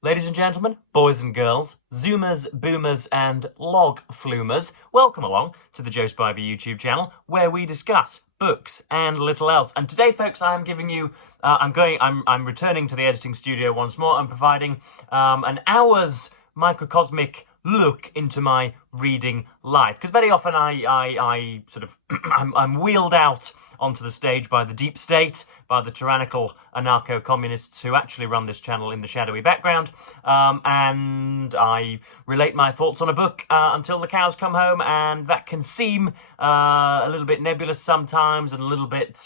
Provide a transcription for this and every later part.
Ladies and gentlemen, boys and girls, Zoomers, Boomers, and Log Flumers, welcome along to the Joe Spivey YouTube channel, where we discuss books and little else. And today, folks, I'm giving you, I'm returning to the editing studio once more and providing an hour's microcosmic look into my reading life. Because very often I sort of, I'm wheeled out onto the stage by the deep state, by the tyrannical anarcho-communists who actually run this channel in the shadowy background, and I relate my thoughts on a book until the cows come home, and that can seem a little bit nebulous sometimes and a little bit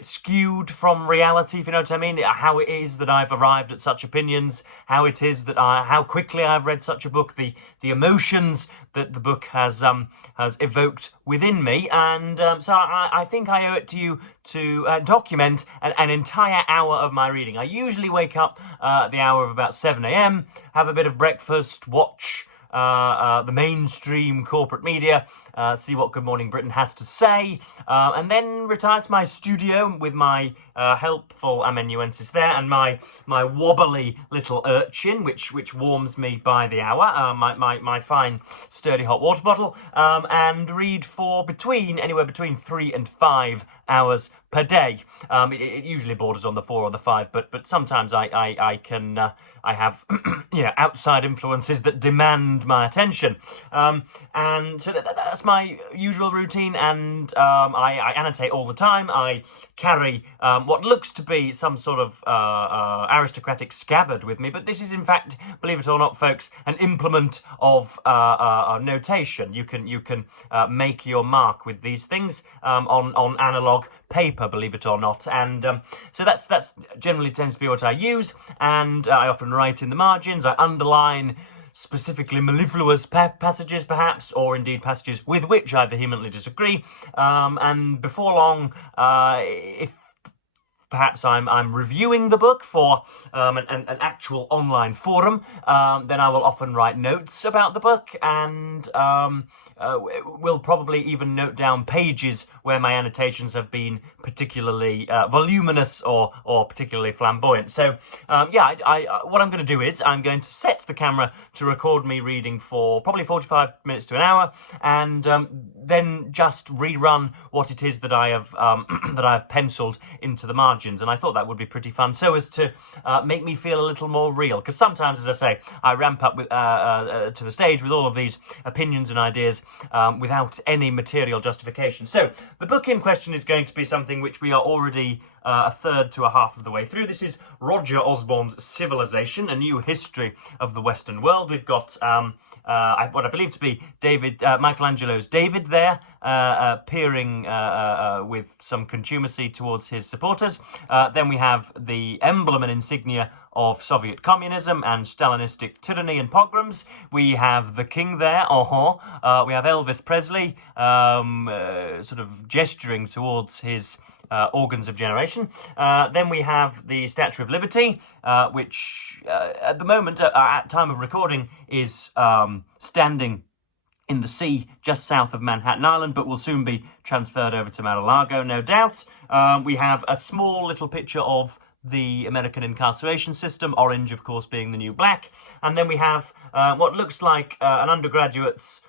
skewed from reality, if you know what I mean. How it is that I've arrived at such opinions, how it is that how quickly I've read such a book, the emotions that the book has evoked within me, and so I think I owe it to you to document an entire hour of my reading. I usually wake up at the hour of about 7 a.m, have a bit of breakfast, watch the mainstream corporate media, see what Good Morning Britain has to say, and then retire to my studio with my helpful amanuensis there and my wobbly little urchin, which warms me by the hour, my fine sturdy hot water bottle, and read for anywhere between 3 and 5 hours per day. It usually borders on the 4 or the 5, but sometimes I have outside influences that demand my attention, and so that's my usual routine. And I annotate all the time. I carry what looks to be some sort of aristocratic scabbard with me, but this is in fact, believe it or not, folks, an implement of notation. You can make your mark with these things on analog paper, believe it or not, and so that's generally tends to be what I use, and I often write in the margins. I underline specifically mellifluous passages, perhaps, or indeed passages with which I vehemently disagree, and before long, if perhaps I'm reviewing the book for an actual online forum, then I will often write notes about the book, and will probably even note down pages where my annotations have been particularly voluminous or particularly flamboyant. So what I'm going to do is I'm going to set the camera to record me reading for probably 45 minutes to an hour, and then just rerun what it is that I have that I've penciled into the margins. And I thought that would be pretty fun, so as to make me feel a little more real. Because sometimes, as I say, I ramp up with to the stage with all of these opinions and ideas without any material justification. So the book in question is going to be something which we are already a third to a half of the way through. This is Roger Osborne's Civilization, A New History of the Western World. We've got what I believe to be Michelangelo's David there, peering with some contumacy towards his supporters. Then we have the emblem and insignia of Soviet communism and Stalinistic tyranny and pogroms. We have the king there, we have Elvis Presley, sort of gesturing towards his organs of generation. Then we have the Statue of Liberty, which at the moment, at time of recording, is standing in the sea just south of Manhattan Island, but will soon be transferred over to Mar-a-Lago, no doubt. We have a small little picture of the American incarceration system, orange, of course, being the new black. And then we have what looks like an undergraduate's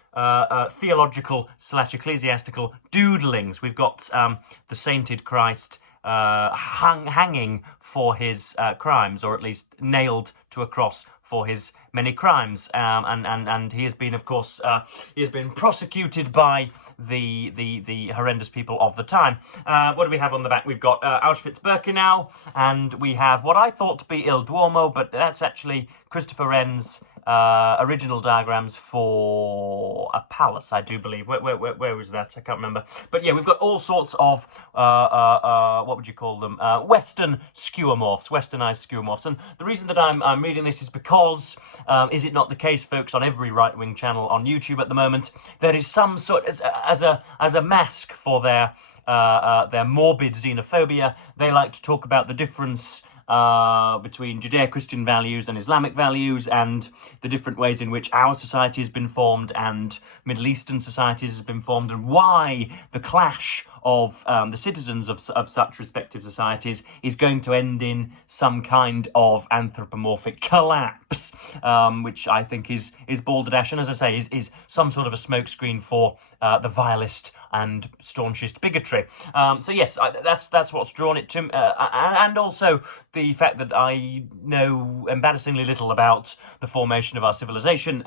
theological / ecclesiastical doodlings. We've got the sainted Christ hanging for his crimes, or at least nailed to a cross for his many crimes, and he has been, of course, he has been prosecuted by the horrendous people of the time. What do we have on the back? We've got Auschwitz-Birkenau, and we have what I thought to be Il Duomo, but that's actually Christopher Wren's original diagrams for a palace, I do believe. Where was that? I can't remember. But yeah, we've got all sorts of what would you call them? Western skeuomorphs, westernized skeuomorphs. And the reason that I'm reading this is because, is it not the case, folks, on every right-wing channel on YouTube at the moment, there is some sort as a mask for their morbid xenophobia. They like to talk about the difference between Judeo-Christian values and Islamic values, and the different ways in which our society has been formed and Middle Eastern societies has been formed, and why the clash of the citizens of such respective societies is going to end in some kind of anthropomorphic collapse, which I think is balderdash, and as I say, is some sort of a smokescreen for the vilest and staunchest bigotry. So yes, that's what's drawn it to, and also the fact that I know embarrassingly little about the formation of our civilization.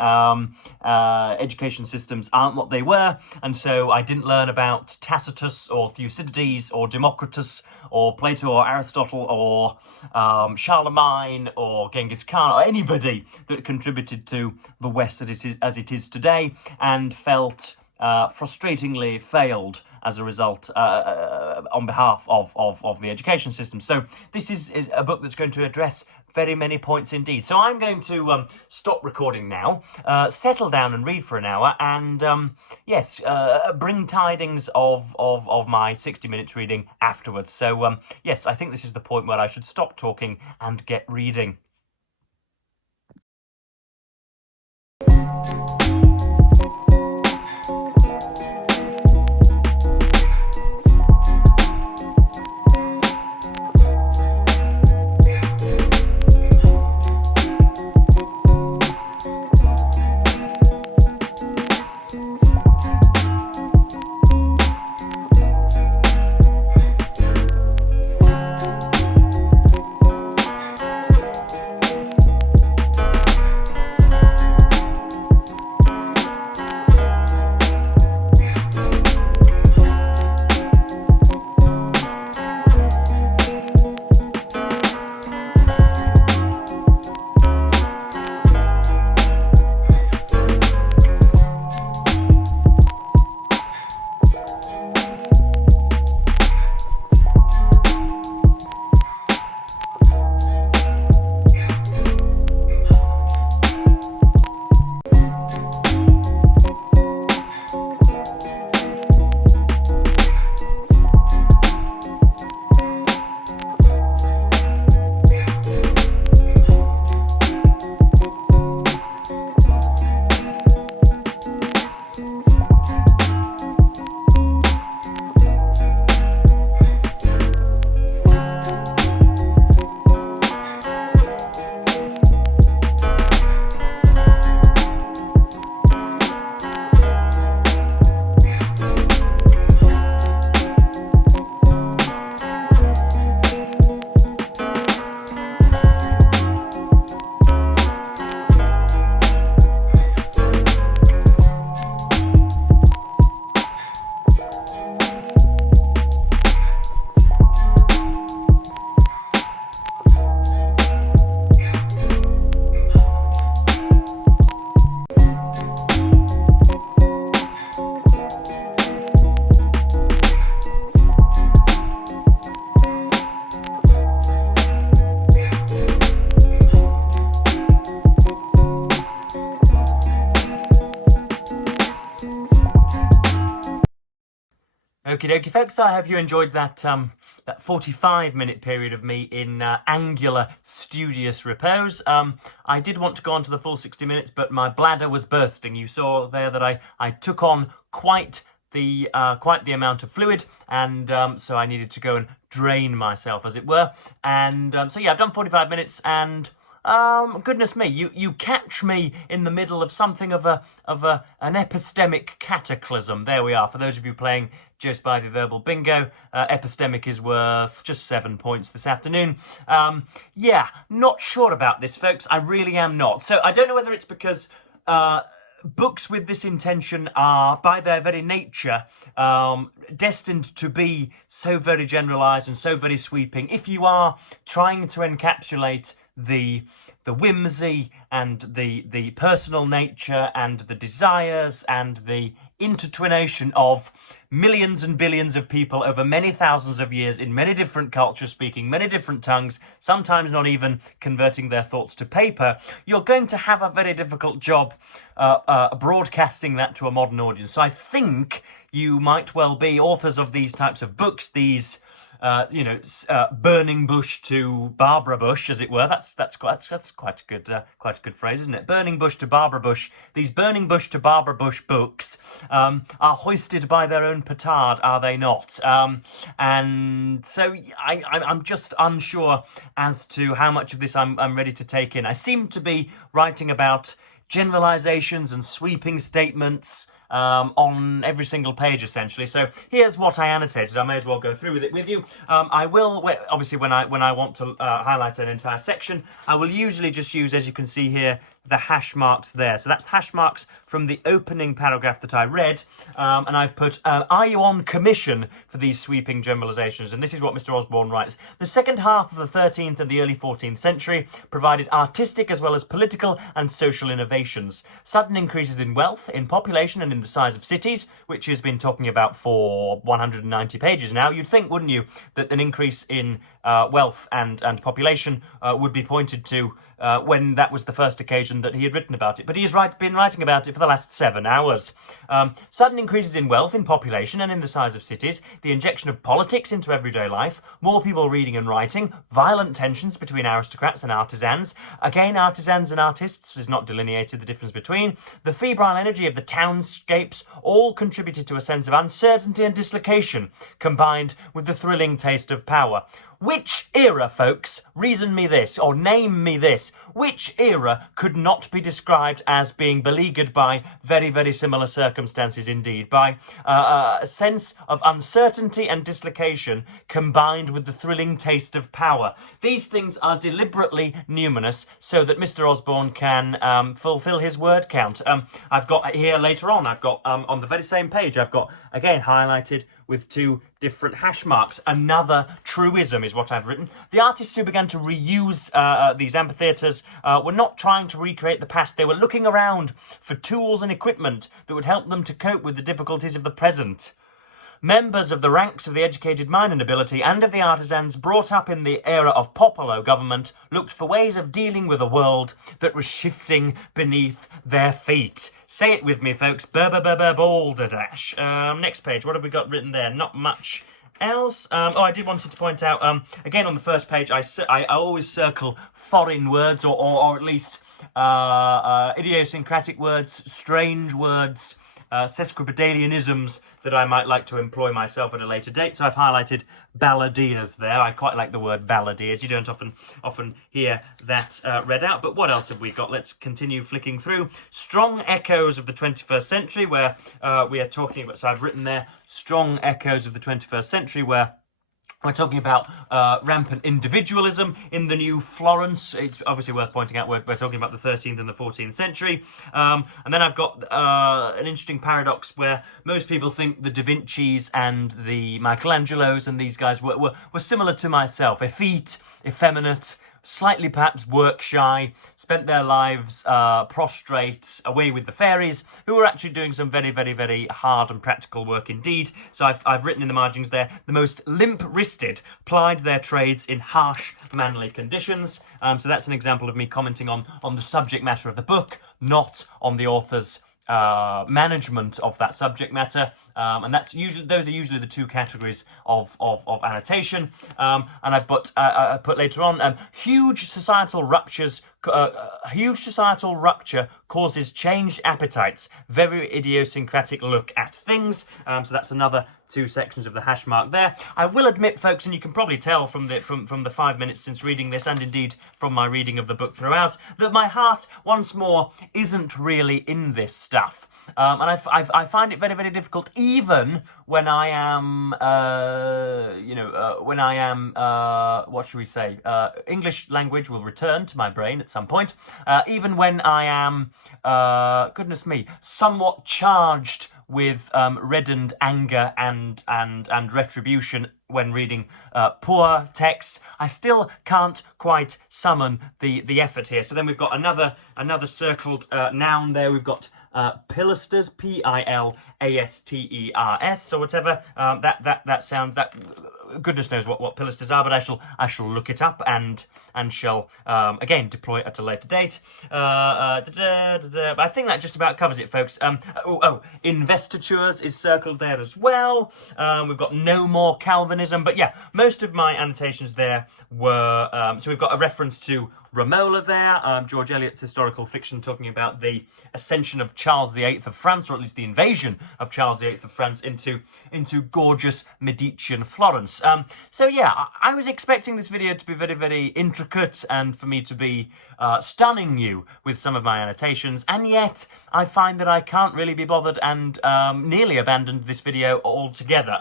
Education systems aren't what they were, and so I didn't learn about Tacitus or Thucydides or Democritus or Plato or Aristotle or Charlemagne or Genghis Khan or anybody that contributed to the West as it is today, and felt frustratingly failed as a result on behalf of the education system. So this is a book that's going to address very many points indeed. So I'm going to stop recording now, settle down and read for an hour, and yes, bring tidings of my 60 minutes reading afterwards. So yes, I think this is the point where I should stop talking and get reading. Okie dokie, folks. I hope you enjoyed that 45-minute period of me in angular, studious repose. I did want to go on to the full 60 minutes, but my bladder was bursting. You saw there that I took on quite the amount of fluid, and so I needed to go and drain myself, as it were. And so yeah, I've done 45 minutes, and goodness me, you catch me in the middle of something of an epistemic cataclysm. There we are. For those of you playing Just by the Verbal Bingo, epistemic is worth just 7 points this afternoon. Yeah, not sure about this, folks. I really am not. So I don't know whether it's because books with this intention are, by their very nature, destined to be so very generalised and so very sweeping. If you are trying to encapsulate the whimsy and the personal nature and the desires and the intertwination of millions and billions of people over many thousands of years in many different cultures, speaking many different tongues, sometimes not even converting their thoughts to paper, you're going to have a very difficult job broadcasting that to a modern audience. So I think you might well be authors of these types of books, these burning bush to Barbara Bush, as it were. That's quite a good phrase, isn't it? Burning bush to Barbara Bush. These burning bush to Barbara Bush books are hoisted by their own petard, are they not? And so I'm just unsure as to how much of this I'm ready to take in. I seem to be writing about generalizations and sweeping statements on every single page, essentially. So here's what I annotated. I may as well go through with it with you. I will, obviously, when I want to highlight an entire section, I will usually just use, as you can see here, the hash marks there. So that's hash marks from the opening paragraph that I read, and I've put, are you on commission for these sweeping generalizations? And this is what Mr. Osborne writes. The second half of the 13th and the early 14th century provided artistic as well as political and social innovations. Sudden increases in wealth, in population and in the size of cities, which has been talking about for 190 pages now. You'd think, wouldn't you, that an increase in wealth and population would be pointed to when that was the first occasion that he had written about it. But he has been writing about it for the last 7 hours. Sudden increases in wealth, in population and in the size of cities, the injection of politics into everyday life, more people reading and writing, violent tensions between aristocrats and artisans. Again, artisans and artists is not delineated the difference between. The febrile energy of the townscapes all contributed to a sense of uncertainty and dislocation, combined with the thrilling taste of power. Which era, folks, reason me this, or name me this, which era could not be described as being beleaguered by very, very similar circumstances indeed, by a sense of uncertainty and dislocation combined with the thrilling taste of power? These things are deliberately numinous so that Mr. Osborne can fulfill his word count. I've got here later on, I've got on the very same page, I've got, again, highlighted with 2 different hash marks. Another truism is what I've written. The artists who began to reuse these amphitheatres were not trying to recreate the past. They were looking around for tools and equipment that would help them to cope with the difficulties of the present. Members of the ranks of the educated minor nobility and of the artisans brought up in the era of popular government looked for ways of dealing with a world that was shifting beneath their feet. Say it with me, folks. Balderdash. Next page. What have we got written there? Not much else. I did wanted to point out, again on the first page, I always circle foreign words or at least idiosyncratic words, strange words, sesquipedalianisms that I might like to employ myself at a later date. So I've highlighted balladeers there. I quite like the word balladeers. You don't often hear that read out. But what else have we got? Let's continue flicking through. Strong echoes of the 21st century, where we are talking about, so I've written there, strong echoes of the 21st century, where we're talking about rampant individualism in the New Florence. It's obviously worth pointing out we're talking about the 13th and the 14th century. And then I've got an interesting paradox where most people think the Da Vinci's and the Michelangelos and these guys were similar to myself. Effete, effeminate, slightly perhaps work-shy, spent their lives prostrate, away with the fairies, who were actually doing some very, very, very hard and practical work indeed. So I've written in the margins there, the most limp-wristed plied their trades in harsh, manly conditions. So that's an example of me commenting on the subject matter of the book, not on the author's management of that subject matter, and those are usually the 2 categories of annotation. And I put later on, huge societal rupture causes changed appetites, very idiosyncratic look at things. So that's another 2 sections of the hash mark there. I will admit, folks, and you can probably tell from the 5 minutes since reading this, and indeed from my reading of the book throughout, that my heart once more isn't really in this stuff. And I find it very, very difficult, even when I am, what should we say? English language will return to my brain at some point. Even when I am, goodness me, somewhat charged with reddened anger and retribution when reading poor texts, I still can't quite summon the effort here. So then we've got another circled noun there. We've got pilasters, Pilasters, or whatever that sound, that goodness knows what pilasters are, but I shall look it up and shall again deploy it at a later date. But I think that just about covers it, folks. Investitures is circled there as well. We've got no more Calvinism, but yeah, most of my annotations there were so we've got a reference to Romola there, George Eliot's historical fiction talking about the ascension of Charles VIII of France, or at least the invasion of Charles VIII of France into gorgeous Medicean Florence. So yeah, I was expecting this video to be very, very intricate and for me to be stunning you with some of my annotations, and yet I find that I can't really be bothered and nearly abandoned this video altogether.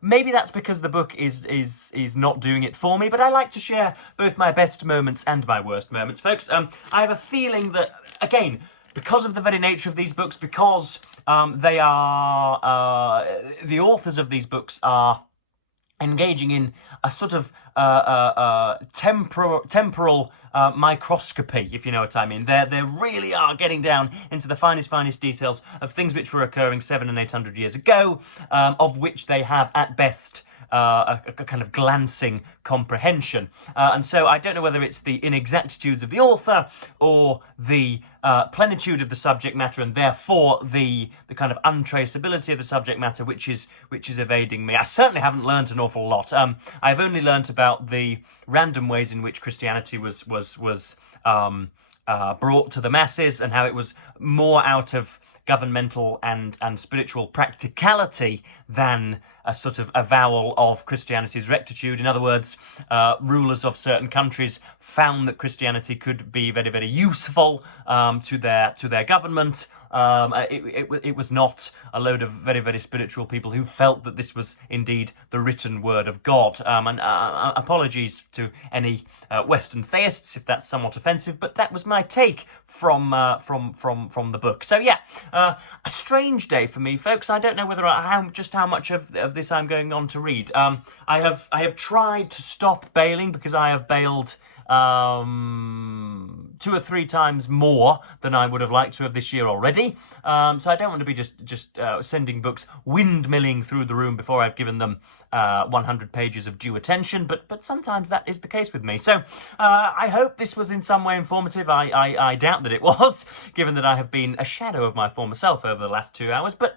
Maybe that's because the book is not doing it for me, but I like to share both my best moments and my worst moments, folks. I have a feeling that, again, because of the very nature of these books, because they are the authors of these books are engaging in a sort of temporal microscopy, if you know what I mean. They really are getting down into the finest details of things which were occurring 700 and 800 years ago, of which they have at best a kind of glancing comprehension. And so I don't know whether it's the inexactitudes of the author or the plenitude of the subject matter, and therefore the kind of untraceability of the subject matter which is evading me. I certainly haven't learned an awful lot. I've only learnt about the random ways in which Christianity was brought to the masses, and how it was more out of governmental and spiritual practicality than a sort of avowal of Christianity's rectitude. In other words, rulers of certain countries found that Christianity could be very, very useful to their government. It was not a load of very, very spiritual people who felt that this was indeed the written word of God. And apologies to any Western theists if that's somewhat offensive, but that was my take from the book. So yeah, a strange day for me, folks. I don't know whether how much of this I'm going on to read. I have tried to stop bailing, because I have bailed 2 or 3 times more than I would have liked to have this year already. So I don't want to be just sending books windmilling through the room before I've given them 100 pages of due attention, but sometimes that is the case with me. So I hope this was in some way informative. I doubt that it was, given that I have been a shadow of my former self over the last 2 hours, but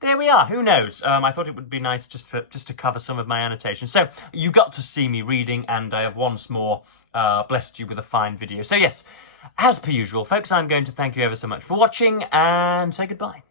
there we are. Who knows? I thought it would be nice just to cover some of my annotations. So you got to see me reading, and I have once more blessed you with a fine video. So yes, as per usual, folks, I'm going to thank you ever so much for watching and say goodbye.